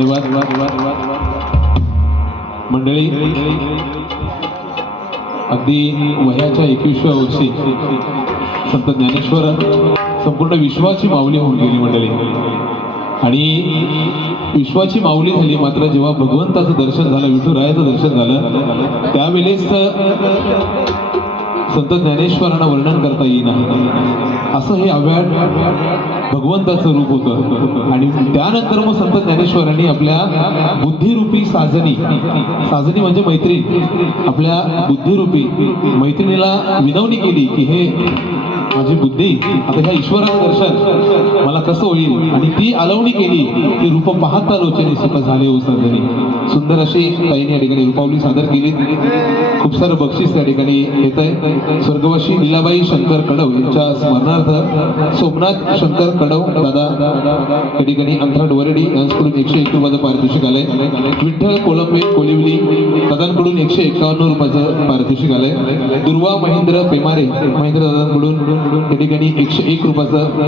धन्यवाद मंडळी. अगदी वयाच्या 21व्या वर्षी संत ज्ञानेश्वर संपूर्ण विश्वाची माऊली होऊन गेली मंडळी. आणि विश्वाची माऊली झाली, मात्र जेव्हा भगवंताचं दर्शन झालं, विठुरायाचं दर्शन झालं, त्यावेळेस संत ज्ञानेश्वरांना वर्णन करता येईना असं हे अव्याट भगवंताचं रूप होतं. आणि त्यानंतर मग संत ज्ञानेश्वरांनी आपल्या बुद्धिरूपी साजनी म्हणजे मैत्रीण, आपल्या बुद्धिरूपी मैत्रिणीला विनवणी केली की हे माझी बुद्धी, आता ह्या ईश्वराचं दर्शन मला कसं होईल. आणि ती आलवणी केली की रूप पाहता लोचने सुख झाले हो साजनी. सुंदर अशी ताईने या ठिकाणी रूपावली सादर केली. खूप सारं बक्षीस त्या ठिकाणी येत आहे. स्वर्गवासी लीलाबाई शंकर कडव यांच्या स्मरणार्थ सोमनाथ शंकर कडव दादा या ठिकाणी अंथराट वरडी यांच्याकडून 101 रुपयाचं पारितोषिक आलंय. विठ्ठल कोलंबे कोलिवली दादांकडून 151 रुपयाचं पारितोषिक आलंय. दुर्वा महेंद्र पेमारे महेंद्र दादांकडून या ठिकाणी 101 रुपयाचं